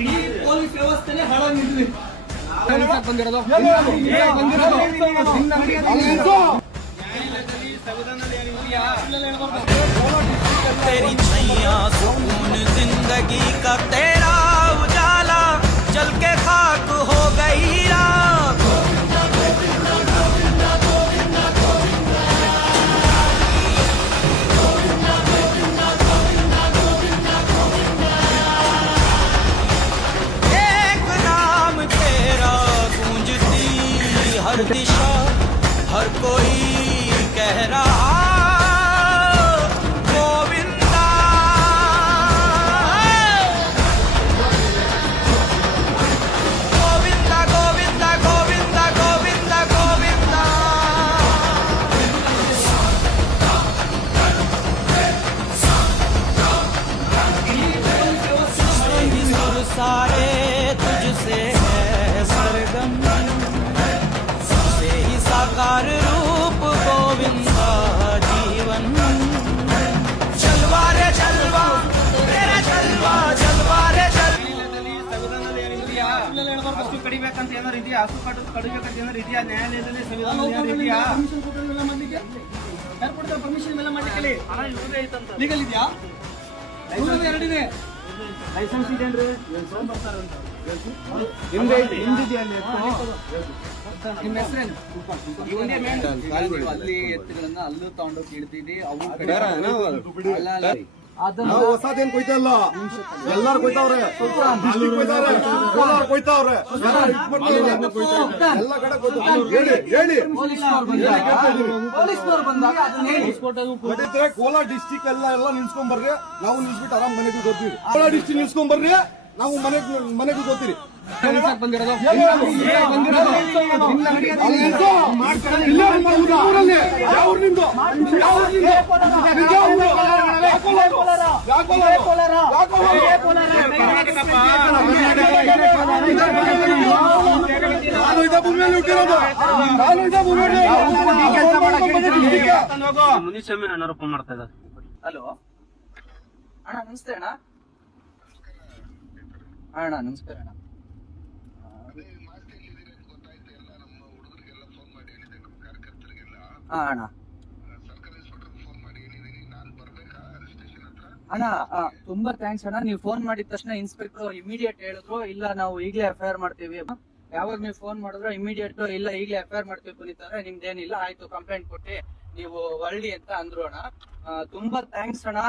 ಇಡೀ ಪೊಲೀಸ್ ವ್ಯವಸ್ಥೆನೇ ಹಾಳಾಗಿದ್ವಿ. तेरी छैया सुकून जिंदगी का तेरा उजाला जल के खाक हो गई रात। एक नाम तेरा गूंजती हर दिशा, हर कोई कह रहा सारे तुझसे है सरगम, से ही साकार रूप गोविंदा जीवन। चलवा रे चलवा तेरा चलवा, चलवा रे ಹಸು ಕಡಿಬೇಕಂತ ಏನಾರು ಇದೆಯಾ? ಹಸು ಕಡಿಬೇಕಂತ ಏನಾರು ಇದೆಯಾ? ನ್ಯಾಯಾಲಯದಲ್ಲಿ ಸಂವಿಧಾನ ಇದೆಯಾ? ಯಾರು ಕೊಡ್ತಾರೆ ಪರ್ಮಿಷನ್ ಮೇಲೆ ಮಾಡ್ಲಿಕ್ಕೆ? ಲೀಗಲ್ ಇದೆಯಾ? ಎರಡಿದೆ. ಲೈಸೆನ್ಸ್ ಇದೆನ್ರಿ? ಅಲ್ಲಿ ಎತ್ತುಗಳನ್ನ ಅಲ್ಲೂ ತಗೊಂಡೋಗಿ ಇಡ್ತೀವಿ. ಅವು ನಾವು ಹೊಸದೇನ್ ಕೊಯ್ತಾ ಇಲ್ಲ, ಎಲ್ಲಾರು ಕೊಯ್ತಾವ್ರೆ, ಡಿಸ್ಟ್ರಿಕ್ಟ್ ಕೊಯ್ತಾವ್ರೆ, ಕೋಲಾರ ಕೊಯ್ತಾವ್ರೆ, ಎಲ್ಲ ಕಡೆ ಹೇಳಿ ಕೋಲಾರ ಡಿಸ್ಟ್ರಿಕ್ಟ್ ಎಲ್ಲ ನಿಲ್ಸ್ಕೊಂಡ್ ಬರ್ರಿ, ನಾವು ನಿಲ್ಸ್ಬಿಟ್ಟು ಆರಾಮ್ ಮನೆಗೆ ಹೋಗ್ತೀವಿ. ಕೋಲಾರ ಡಿಸ್ಟ್ರಿಕ್ಟ್ ನಿಲ್ಸ್ಕೊಂಡ್ ಬರ್ರಿ, ನಾವು ಮನೆಗೆ ಹೋಗ್ತೀವಿ. ಮುನಿಸ್ವಾಮಿ ಅಣ್ಣವ್ರು ಫೋನ್ ಮಾಡ್ತಾ ಇದ್ದಾರೆ. ಹಲೋ ಅಣ್ಣ, ನಮಸ್ತೆ ಅಣ್ಣ. ಅಣ್ಣ ನಮಸ್ಕಾರ ಅಣ್ಣ. ಅಣ್ಣ ಅಣ್ಣ ತುಂಬಾ ಥ್ಯಾಂಕ್ಸ್ ಅಣ್ಣ. ನೀವು ಫೋನ್ ಮಾಡಿದ ತಕ್ಷಣ ಇನ್ಸ್ಪೆಕ್ಟರ್ ಇಮಿಡಿಯೇಟ್ ಹೇಳಿದ್ರು, ಇಲ್ಲ ನಾವು ಈಗಲೇ ಎಫ್ಐಆರ್ ಮಾಡ್ತೀವಿ. ಯಾವಾಗ ನೀವು ಫೋನ್ ಮಾಡಿದ್ರು ಇಮಿಡಿಯೇಟ್ ಇಲ್ಲ ಈಗಲೇ ಎಫ್ಐಆರ್ ಮಾಡ್ತೀವಿ ಪುನೀತಾರೆ, ನಿಮ್ದೇನಿಲ್ಲ ಆಯ್ತು ಕಂಪ್ಲೇಂಟ್ ಕೊಟ್ಟು ನೀವು ಹೊರಡಿ ಅಂತ ಅಂದ್ರು ಅಣ್ಣ. ತುಂಬಾ ಥ್ಯಾಂಕ್ಸ್ ಅಣ್ಣ.